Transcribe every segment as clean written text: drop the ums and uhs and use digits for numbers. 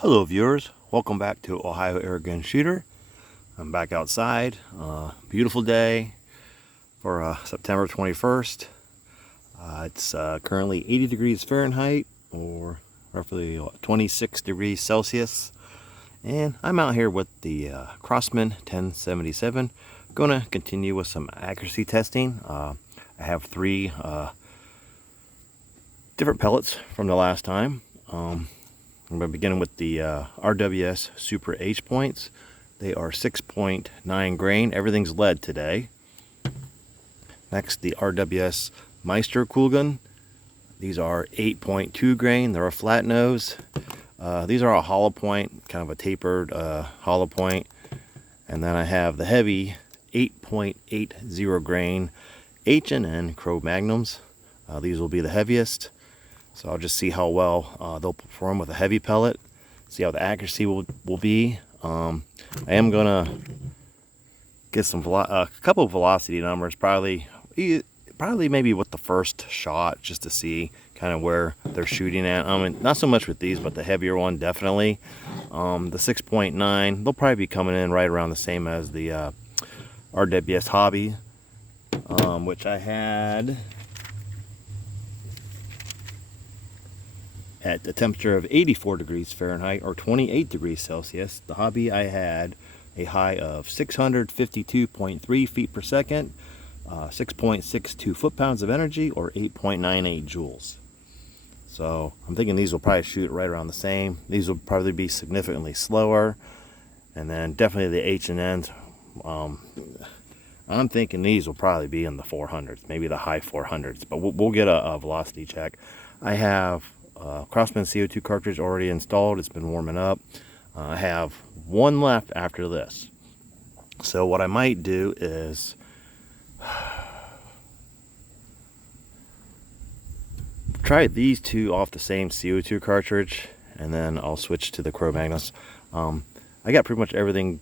Hello viewers, welcome back to Ohio Airgun Shooter. I'm back outside, beautiful day for September 21st. It's currently 80 degrees Fahrenheit or roughly 26 degrees Celsius. And I'm out here with the Crosman 1077. Going to continue with some accuracy testing. I have three different pellets from the last time. I'm going to begin with the RWS Super H points. They are 6.9 grain. Everything's lead today. Next, the RWS Meister Kugeln. These are 8.2 grain. They're a flat nose. These are a hollow point, kind of a tapered hollow point. And then I have the heavy 8.80 grain H&N Cro-Magnums. These will be the heaviest. So I'll just see how well they'll perform with a heavy pellet, see how the accuracy will be. I am going to get a couple of velocity numbers, probably maybe with the first shot, just to see kind of where they're shooting at. I mean, not so much with these, but the heavier one, definitely. The 6.9, they'll probably be coming in right around the same as the RWS Hobby, which I had at the temperature of 84 degrees Fahrenheit or 28 degrees Celsius. The Hobby, I had a high of 652.3 feet per second, 6.62 foot-pounds of energy, or 8.98 joules. So I'm thinking these will probably shoot right around the same. These will probably be significantly slower. And then definitely the H&Ns. I'm thinking these will probably be in the 400s, maybe the high 400s, but we'll get a velocity check. I have Crosman CO2 cartridge already installed. It's been warming up. I have one left after this. So what I might do is try these two off the same CO2 cartridge, and then I'll switch to the Cro-Magnums. I got pretty much everything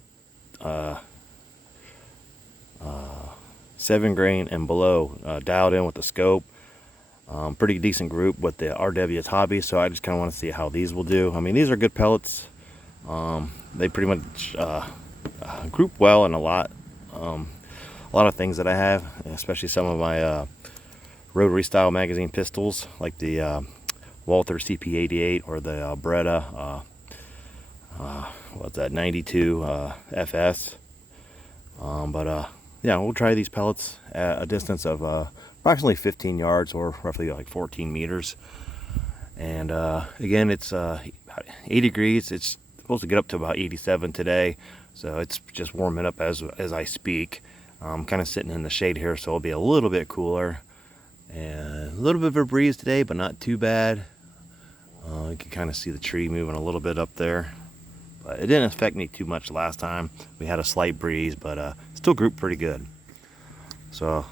7 grain and below dialed in with the scope. Pretty decent group with the RWS Hobby, so I just kind of want to see how these will do. I mean, these are good pellets. They pretty much group well in a lot of things that I have, especially some of my rotary style magazine pistols, like the Walther CP88 or the Beretta what's that, 92 FS. Yeah, we'll try these pellets at a distance of approximately 15 yards or roughly like 14 meters. And again, it's 80 degrees. It's supposed to get up to about 87 today, so it's just warming up as I speak. I'm kind of sitting in the shade here, so it'll be a little bit cooler. And a little bit of a breeze today, but not too bad. You can kind of see the tree moving a little bit up there. But it didn't affect me too much last time. We had a slight breeze, but still grouped pretty good. So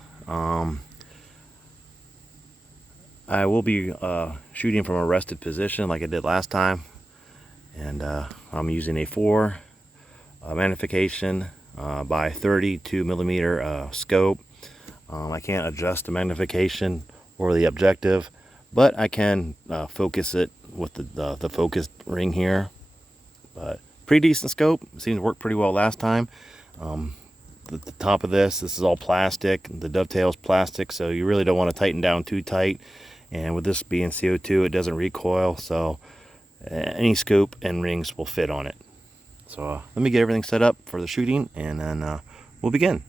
I will be shooting from a rested position like I did last time. And I'm using a 4 magnification by 32 millimeter scope. I can't adjust the magnification or the objective, but I can focus it with the focus ring here. But pretty decent scope. Seems to work pretty well last time. The top of this is all plastic. The dovetail's plastic, so you really don't want to tighten down too tight. And with this being CO2, it doesn't recoil, so any scope and rings will fit on it. So let me get everything set up for the shooting, and then we'll begin.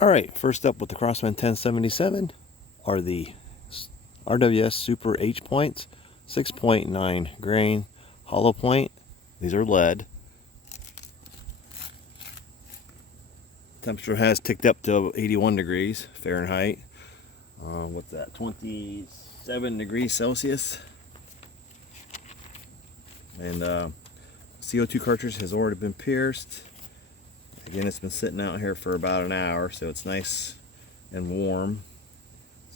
Alright, first up with the Crosman 1077 are the RWS Super H points, 6.9 grain hollow point. These are lead. Temperature has ticked up to 81 degrees Fahrenheit. What's that, 27 degrees Celsius. And CO2 cartridge has already been pierced. Again, it's been sitting out here for about an hour, so it's nice and warm.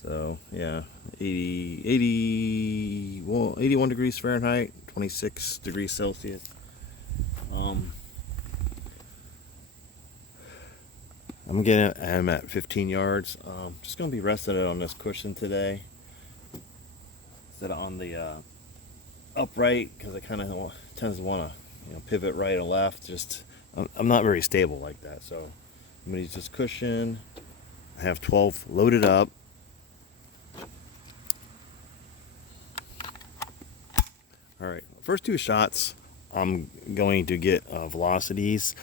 So yeah, 81 degrees Fahrenheit, 26 degrees Celsius. I'm at 15 yards. Just gonna be resting it on this cushion today instead of on the upright because I kind of tends to want to pivot right or left. Just I'm not very stable like that, so I'm gonna use this cushion. I have 12 loaded up. All right, first two shots I'm going to get velocities.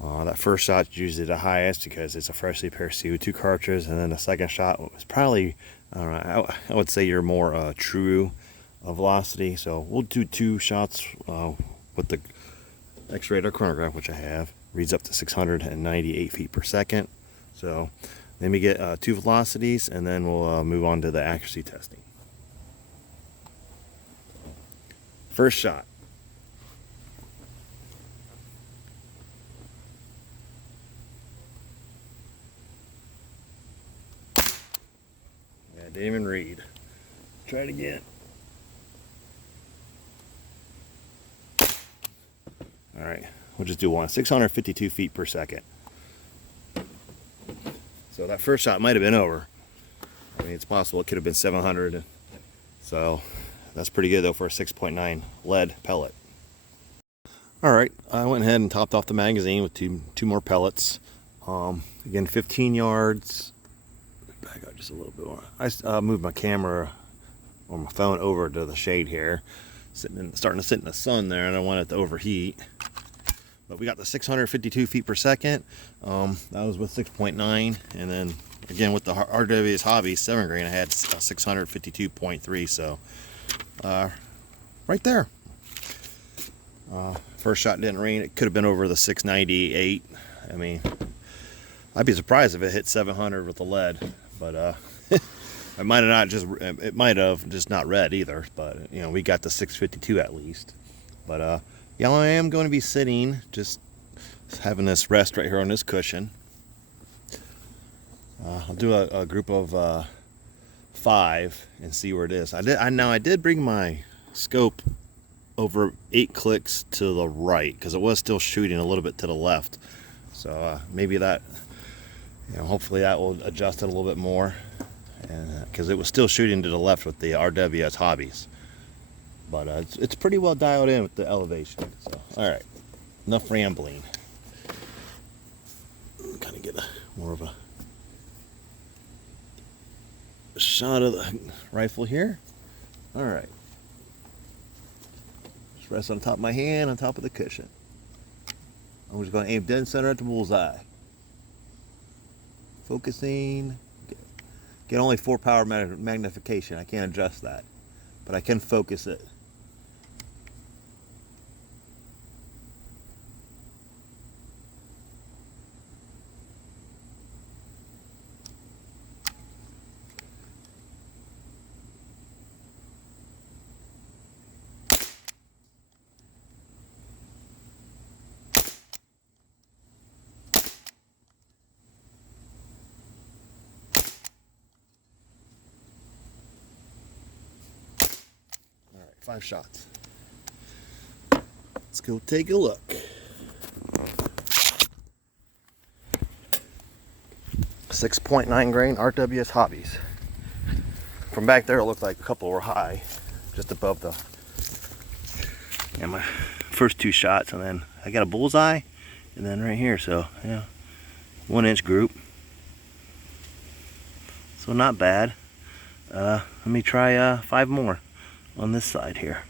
That first shot is usually the highest because it's a freshly paired CO2 cartridge, and then the second shot was probably, I don't know, I would say you're more true velocity. So we'll do two shots with the X-rated chronograph, which I have. Reads up to 698 feet per second. So let me get two velocities, and then we'll move on to the accuracy testing. First shot. Yeah, didn't even read. Try it again. All right, we'll just do one. 652 feet per second. So that first shot might have been over. I mean, it's possible it could have been 700. So that's pretty good though for a 6.9 lead pellet. All right, I went ahead and topped off the magazine with two more pellets. Again, 15 yards. Back up just a little bit more. I moved my camera or my phone over to the shade here, starting to sit in the sun there, and I don't want it to overheat. But we got the 652 feet per second. That was with 6.9, and then again with the RWS Hobby 7 grain, I had 652.3. So right there. First shot didn't rain. It could have been over the 698. I mean, I'd be surprised if it hit 700 with the lead, but it might have just not read either. But we got the 652 at least. But yeah, I am going to be sitting, just having this rest right here on this cushion. I'll do a group of 5 and see where it is. I did bring my scope over 8 clicks to the right because it was still shooting a little bit to the left. So maybe that, hopefully that will adjust it a little bit more, and because it was still shooting to the left with the RWS Hobbies. But it's pretty well dialed in with the elevation. So, all right, enough rambling. Kind of get more of a shot of the rifle here. All right, just rest on top of my hand, on top of the cushion. I'm just going to aim dead center at the bullseye. Focusing. Get only 4 power magnification. I can't adjust that, but I can focus it. All right, 5 shots. Let's go take a look. 6.9 grain RWS Hobbies. From back there, it looked like a couple were high, just above the. Yeah, my first 2 shots, and then I got a bullseye, and then right here. So yeah, 1-inch group. So not bad. Let me try 5 more on this side here.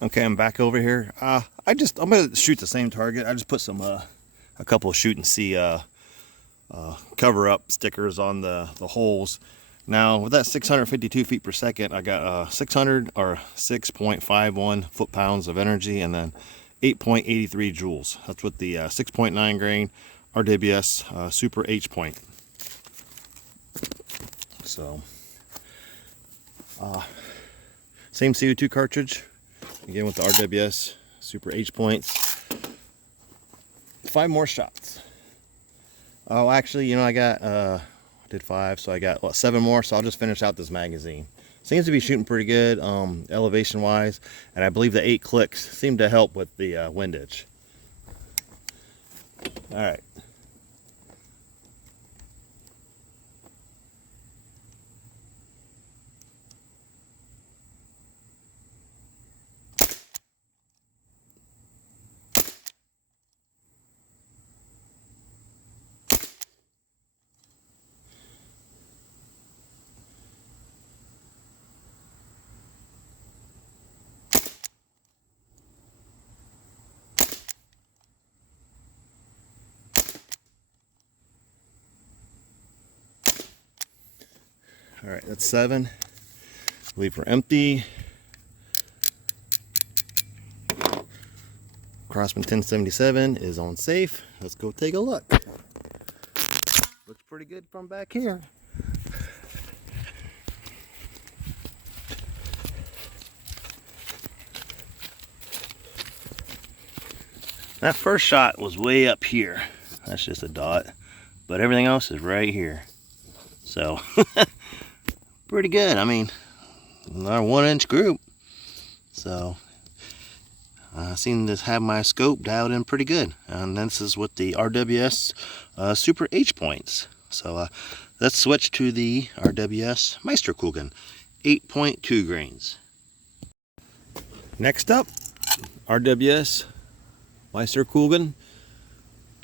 Okay, I'm back over here. I'm gonna shoot the same target. I just put some a couple of shoot and see cover up stickers on the holes. Now with that 652 feet per second, I got 600 or 6.51 foot-pounds of energy, and then 8.83 joules. That's with the 6.9 grain RWS Super H point. So same CO2 cartridge, again with the RWS Super H points. 5 more shots. Oh, actually, I got did 5, so I got 7 more. So I'll just finish out this magazine. Seems to be shooting pretty good, elevation wise, and I believe the 8 clicks seem to help with the windage. All right. All right, that's 7. Leave her empty. Crosman 1077 is on safe. Let's go take a look. Looks pretty good from back here. That first shot was way up here. That's just a dot. But everything else is right here. So, pretty good. I mean, not a 1-inch group. So, I seem to have my scope dialed in pretty good. And this is with the RWS Super H points. So, let's switch to the RWS Meisterkugeln 8.2 grains. Next up, RWS Meisterkugeln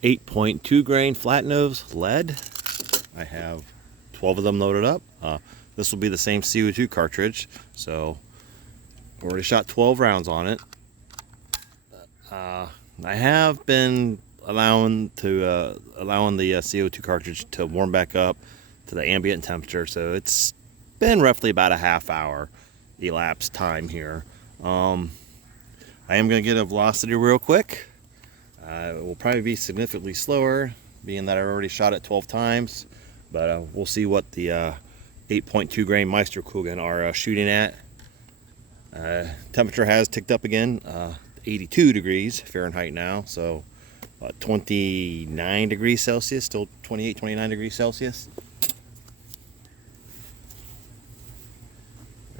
8.2 grain flat nose lead. I have 12 of them loaded up. This will be the same CO2 cartridge, so already shot 12 rounds on it. I have been allowing the CO2 cartridge to warm back up to the ambient temperature, so it's been roughly about a half hour elapsed time here. I am going to get a velocity real quick. It will probably be significantly slower, being that I already shot it 12 times, but we'll see what the 8.2 grain Meisterkugeln are shooting at. Temperature has ticked up again, 82 degrees Fahrenheit now, so 29 degrees Celsius, still 28, 29 degrees Celsius.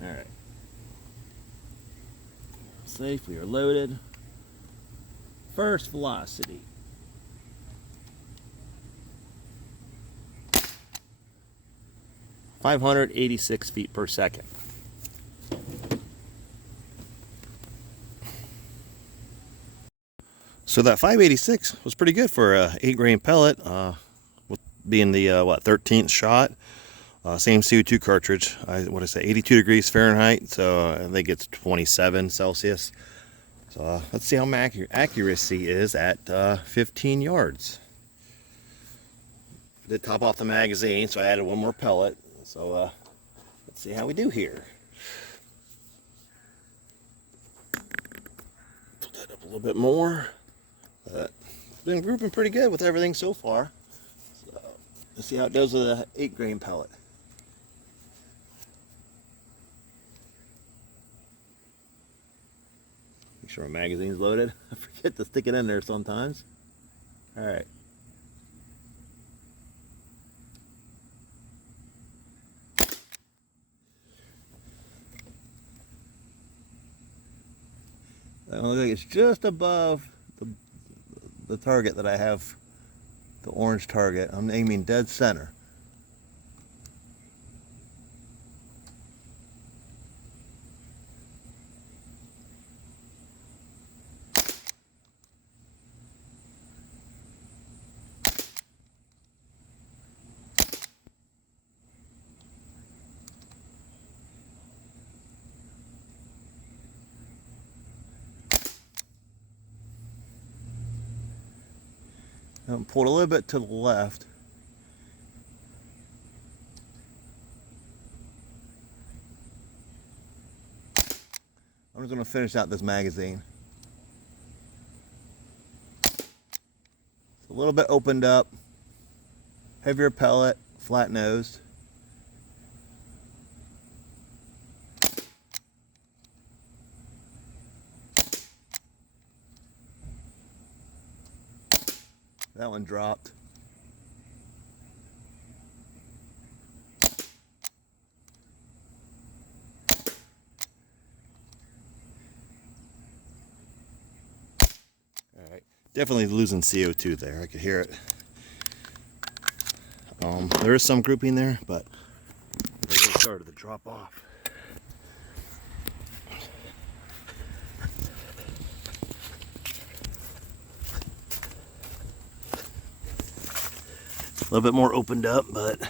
All right. Safe, we are loaded. First velocity. (586 feet per second). So that 586 was pretty good for a 8 grain pellet, with being the 13th shot. Same CO2 cartridge. What I say, 82 degrees Fahrenheit, so I think it's 27 Celsius. So let's see how my accuracy is at 15 yards. I did top off the magazine, so I added one more pellet. So let's see how we do here. Put that up a little bit more. Been grouping pretty good with everything so far. So let's see how it does with a 8 grain pellet. Make sure my magazine's loaded. I forget to stick it in there sometimes. All right. That looks like it's just above the target that I have, the orange target. I'm aiming dead center. I'm pulled a little bit to the left. I'm just going to finish out this magazine. It's a little bit opened up, heavier pellet, flat nosed. That one dropped. All right, definitely losing CO2 there. I could hear it. There is some grouping there, but it really started to drop off. A little bit more opened up, but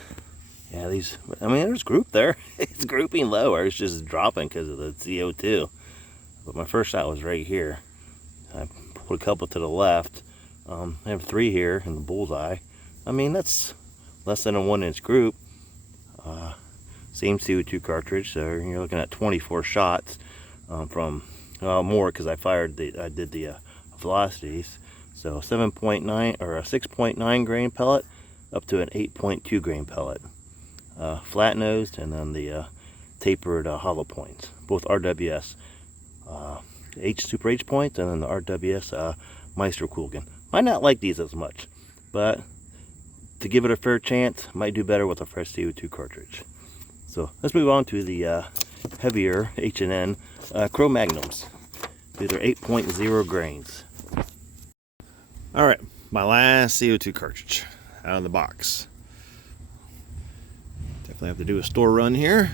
yeah, there's group there. It's grouping lower, it's just dropping because of the CO2. But my first shot was right here. I put a couple to the left. I have 3 here in the bullseye. I mean, that's less than a 1-inch group. Same CO2 cartridge, so you're looking at 24 shots from more because I did the velocities. So 7.9 or a 6.9 grain pellet up to an 8.2 grain pellet. Flat nosed, and then the tapered hollow points, both RWS Super H points, and then the RWS Meisterkugeln. Might not like these as much, but to give it a fair chance, might do better with a fresh CO2 cartridge. So let's move on to the heavier H&N Cro-Magnums. These are 8.0 grains. All right, my last CO2 cartridge out of the box. Definitely have to do a store run here.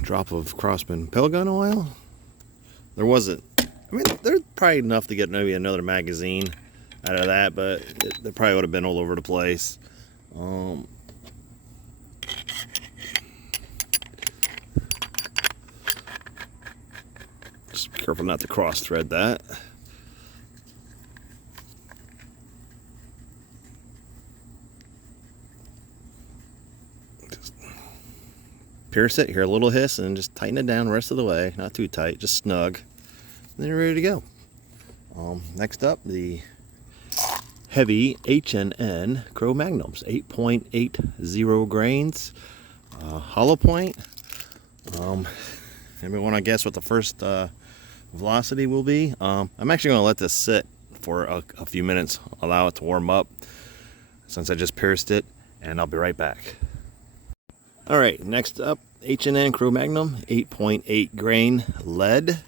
Drop of Crosman pellet gun oil. There wasn't, I mean, there's probably enough to get maybe another magazine out of that, but it probably would have been all over the place. Just be careful not to cross thread that. Just pierce it, hear a little hiss, and just tighten it down the rest of the way. Not too tight, just snug. And then you're ready to go. Next up, the heavy H&N Cro-Magnums, 8.80 grains, hollow point. Anybody want to guess what the first velocity will be? I'm actually going to let this sit for a few minutes, allow it to warm up since I just pierced it, and I'll be right back. All right, next up, H&N Cro-Magnum, 8.8 grain lead.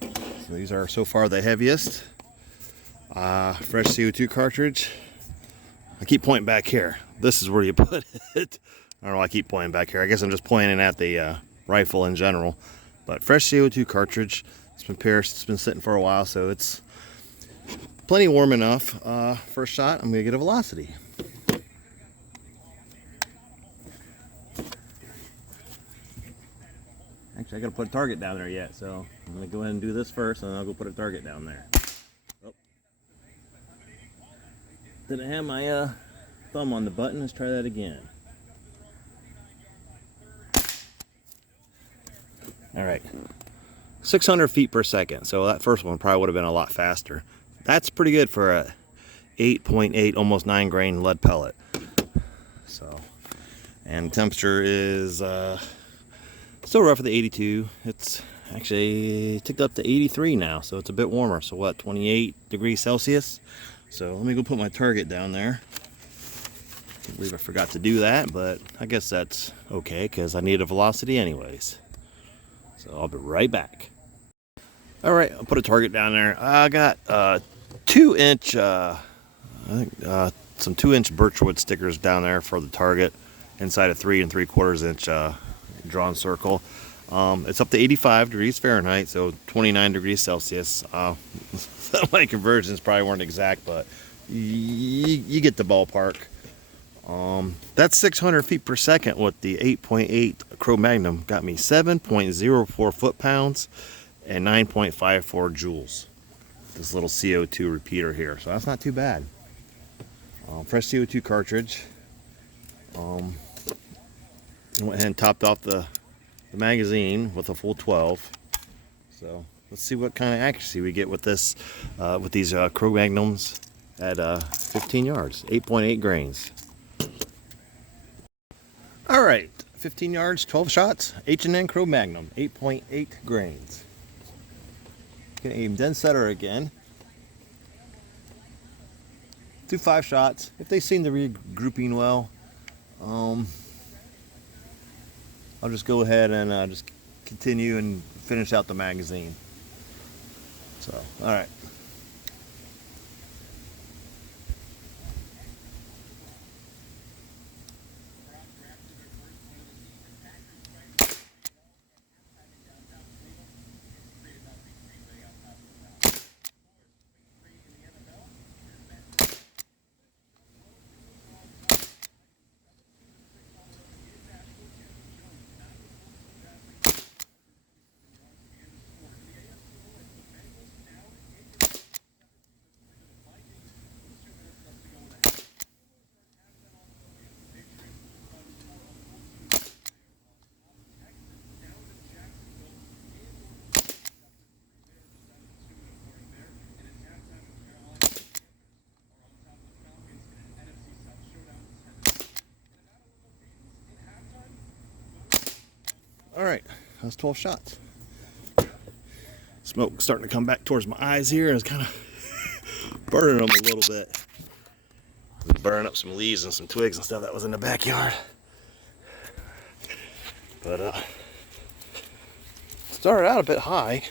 So these are so far the heaviest. Fresh CO2 cartridge. I keep pointing back here. This is where you put it. I don't know why I keep pointing back here. I guess I'm just pointing at the rifle in general. But fresh CO2 cartridge. It's been pierced. It's been sitting for a while, so it's plenty warm enough. First shot, I'm going to get a velocity. Actually, I got to put a target down there yet, so I'm going to go ahead and do this first, and then I'll go put a target down there. Oh. Didn't have my thumb on the button. Let's try that again. All right, 600 feet per second. So that first one probably would have been a lot faster. That's pretty good for a 8.8, almost 9 grain lead pellet. So, and temperature is still rough at the 82. It's actually ticked up to 83 now, so it's a bit warmer. So what, 28 degrees Celsius? So let me go put my target down there. Can't believe I forgot to do that, but I guess that's okay because I need a velocity anyways. So I'll be right back. All right, I'll put a target down there. I got 2-inch, I think some 2-inch birchwood stickers down there for the target inside a 3 3/4 inch drawn circle. It's up to 85 degrees Fahrenheit, so 29 degrees Celsius. My conversions probably weren't exact, but you get the ballpark. That's 600 feet per second with the 8.8 Cro-Magnum. Got me 7.04 foot-pounds and 9.54 joules. This little CO2 repeater here, so that's not too bad. Fresh CO2 cartridge. Went ahead and topped off the magazine with a full 12. So let's see what kind of accuracy we get with this, with these Cro-Magnums at 15 yards, 8.8 grains. All right, 15 yards, 12 shots, H&N Cro-Magnum, 8.8 grains. Gonna aim dead center again. Do 5 shots. If they seem to be grouping well, I'll just go ahead and just continue and finish out the magazine. So, all right. All right, that's 12 shots. Smoke starting to come back towards my eyes here, and it's kind of burning them a little bit. Burning up some leaves and some twigs and stuff that was in the backyard. But started out a bit high.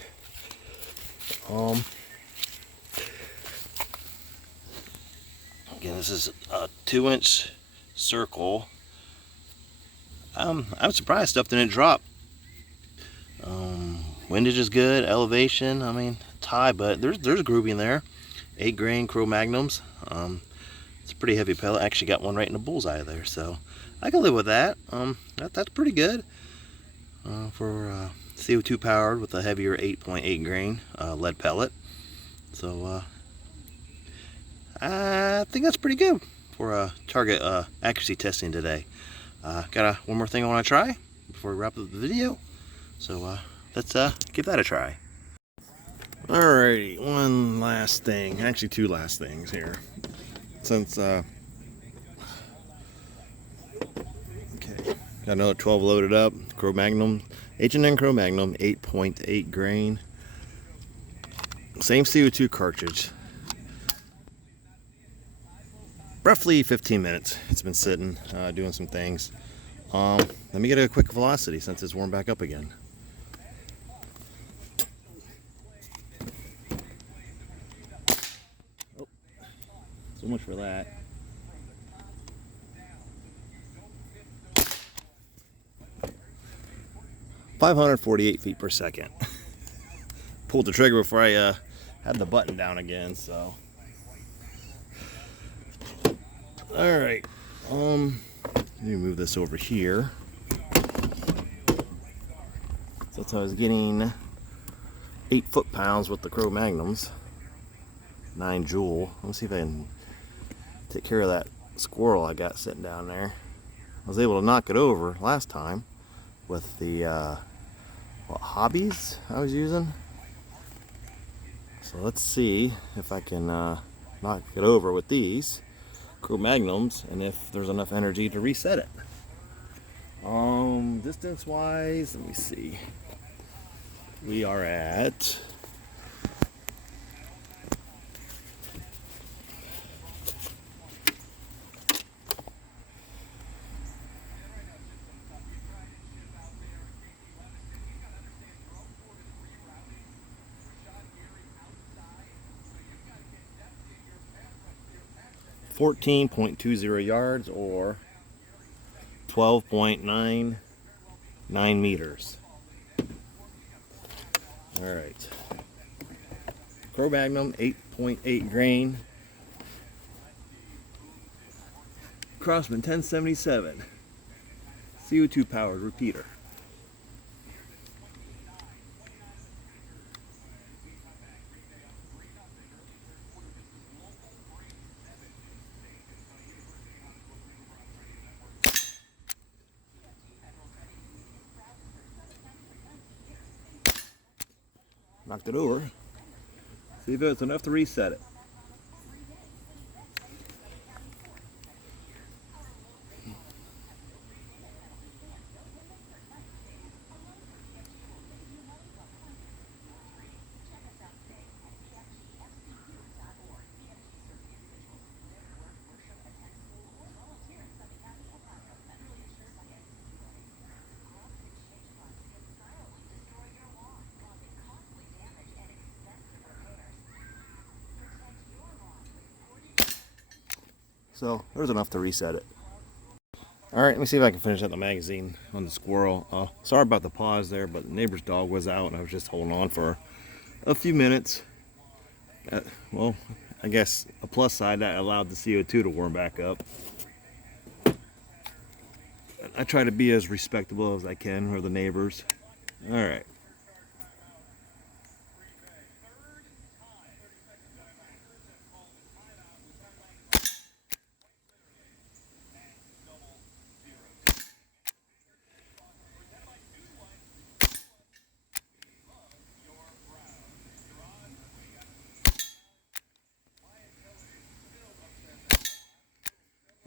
Again, this is a 2-inch circle. I'm surprised stuff didn't drop. Windage is good, elevation, I mean, it's high, but there's grouping there. 8 grain Cro-Magnums. It's a pretty heavy pellet. I actually got one right in the bullseye there, so I can live with that. That's pretty good for CO2 powered with a heavier 8.8 grain lead pellet. So I think that's pretty good for target accuracy testing today. Got one more thing I want to try before we wrap up the video. So let's give that a try. Alrighty, one last thing, actually 2 last things here. Since okay, got another 12 loaded up, Cro-Magnum, H&N Cro-Magnum, 8.8 grain, same CO2 cartridge. Roughly 15 minutes. It's been sitting, doing some things. Let me get a quick velocity since it's warmed back up again. Oh, so much for that. .548 feet per second. Pulled the trigger before I had the button down again, so. All right, let me move this over here. So that's how I was getting 8 foot-pounds with the Cro-Magnums, 9 joule. Let me see if I can take care of that squirrel I got sitting down there. I was able to knock it over last time with the what, hobbies I was using. So let's see if I can knock it over with these Cro-Magnums and if there's enough energy to reset it. Distance wise, let me see. We are at 14.20 yards or 12.99 meters. All right. Cro-Magnum 8.8 grain. Crosman 1077. CO2 powered repeater. Knocked it over. See if it's enough to reset it. So there's enough to reset it. All right, let me see if I can finish out the magazine on the squirrel. Sorry about the pause there, but the neighbor's dog was out and I was just holding on for a few minutes. Well, I guess a plus side, that allowed the CO2 to warm back up. I try to be as respectable as I can for the neighbors. All right.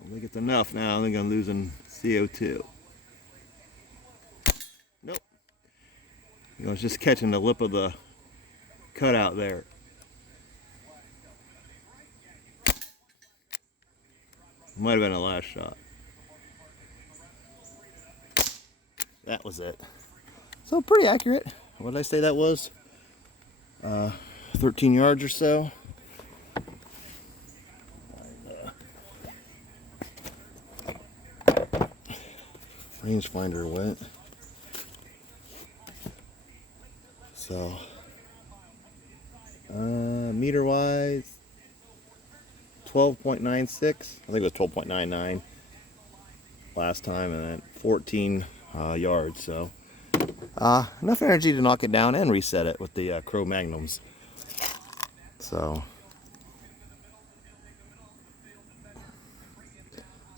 I think it's enough now. I think I'm losing CO2. Nope. I was just catching the lip of the cutout there. Might have been the last shot. That was it. So pretty accurate. What did I say that was? 13 yards or so. Rangefinder went. So, meter wise, 12.96. I think it was 12.99 last time, and then 14 yards. So, enough energy to knock it down and reset it with the Cro-Magnums. So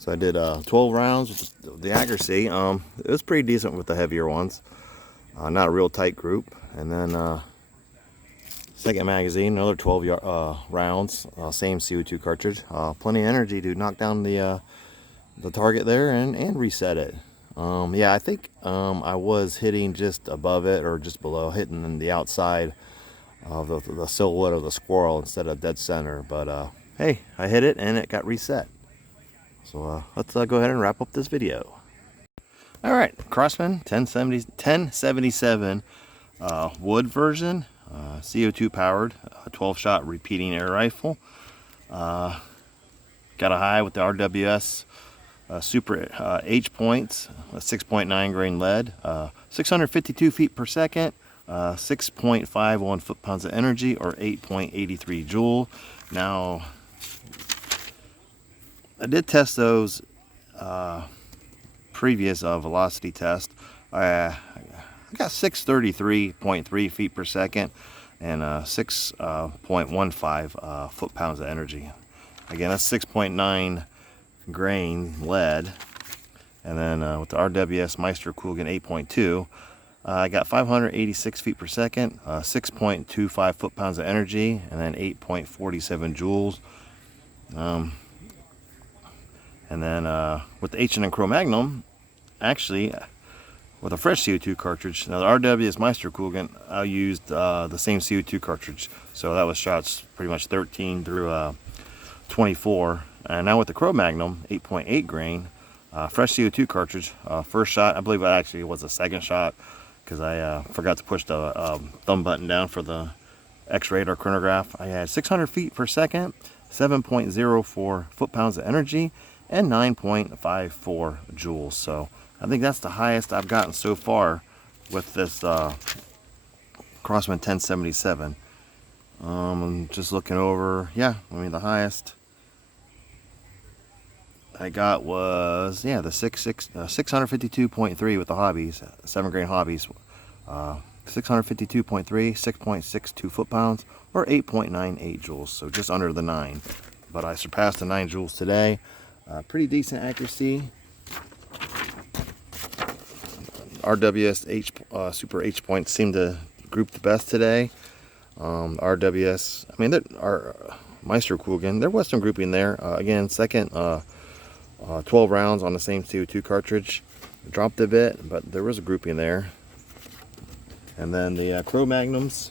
I did 12 rounds with the accuracy. It was pretty decent with the heavier ones. Not a real tight group. And then second magazine, another 12 rounds, same CO2 cartridge. Plenty of energy to knock down the target there and reset it. Yeah, I think I was hitting just above it or just below, hitting the outside of the silhouette of the squirrel instead of dead center. But hey, I hit it and it got reset. So let's go ahead and wrap up this video. All right, Crosman 1077 wood version, CO2 powered, 12-shot repeating air rifle. Got a high with the RWS Super H points, 6.9 grain lead, 652 feet per second, 6.51 foot-pounds of energy, or 8.83 joule. Now, I did test those previous velocity test. I got 633.3 feet per second and 6.15 foot-pounds of energy. Again, that's 6.9 grain lead. And then with the RWS Meisterkugeln 8.2, I got 586 feet per second, 6.25 foot-pounds of energy, and then 8.47 joules. And then with the H&N Cro-Magnum, actually, with a fresh CO2 cartridge, now the RWS Meisterkugeln, I used the same CO2 cartridge. So that was shots pretty much 13 through 24. And now with the Cro-Magnum, 8.8 grain, fresh CO2 cartridge, first shot, I believe it actually was the second shot, because I forgot to push the thumb button down for the X-radar chronograph. I had 600 feet per second, 7.04 foot-pounds of energy, and 9.54 joules. So I think that's the highest I've gotten so far with this Crosman 1077. I'm just looking over, yeah, I mean the highest I got was, yeah, the 652.3 with the hobbies, 7 grain hobbies, 652.3, 6.62 foot-pounds, or 8.98 joules, so just under the 9. But I surpassed the 9 joules today. Pretty decent accuracy. RWS Super H points seem to group the best today. RWS, I mean, our Meisterkugeln, there was some grouping there. Again, second 12 rounds on the same CO2 cartridge. Dropped a bit, but there was a grouping there. And then the Cro-Magnums,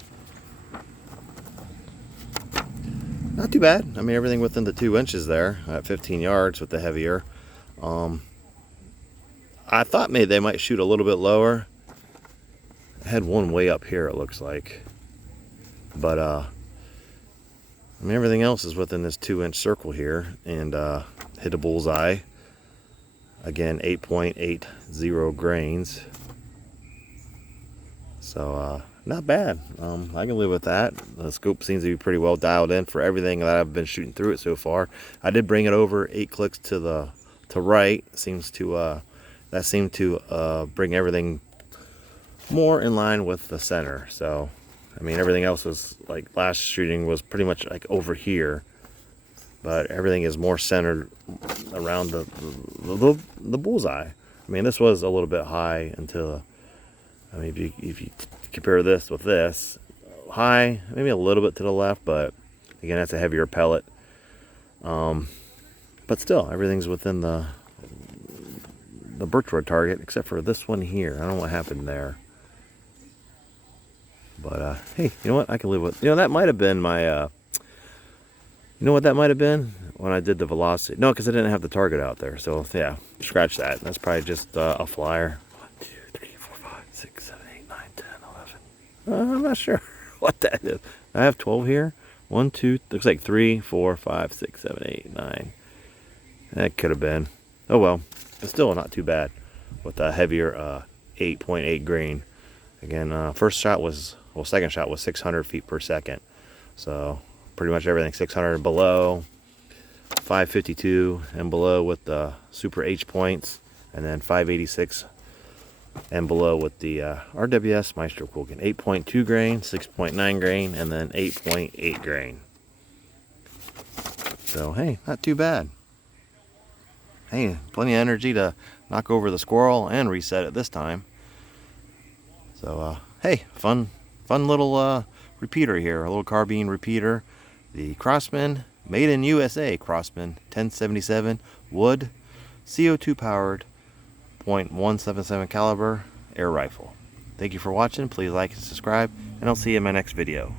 not too bad. I mean, everything within the 2 inches there at 15 yards with the heavier. I thought maybe they might shoot a little bit lower. I had one way up here, it looks like. But, I mean, everything else is within this 2-inch circle here. And hit a bullseye. Again, 8.80 grains. So, not bad. I can live with that. The scope seems to be pretty well dialed in for everything that I've been shooting through it so far. I did bring it over 8 clicks to right. That seemed to bring everything more in line with the center. So, I mean, everything else was like last shooting was pretty much like over here, but everything is more centered around the bullseye. I mean, this was a little bit high until, I mean, if you compare this with this, high, maybe a little bit to the left, but again, that's a heavier pellet. But still, everything's within the birchwood target, except for this one here. I don't know what happened there. But hey, you know what? I can live with. That might have been my. You know what that might have been when I did the velocity. No, because I didn't have the target out there. So yeah, scratch that. That's probably just a flyer. 1, 2, 3, 4, 5, 6, 7, 8, 9, 10, 11. I'm not sure what that is. I have 12 here. 1, 2. Looks like 3, 4, 5, 6, 7, 8, 9. That could have been. Oh well, it's still not too bad with a heavier 8.8 grain. Again, second shot was 600 feet per second. So pretty much everything 600 and below, 552 and below with the Super H points, and then 586 and below with the RWS Maestro Kugeln. 8.2 grain, 6.9 grain, and then 8.8 grain. So hey, not too bad. Hey, plenty of energy to knock over the squirrel and reset it this time. So hey, fun little repeater here, a little carbine repeater. The Crosman, made in USA Crosman 1077 wood, CO2 powered, .177 caliber air rifle. Thank you for watching. Please like and subscribe, and I'll see you in my next video.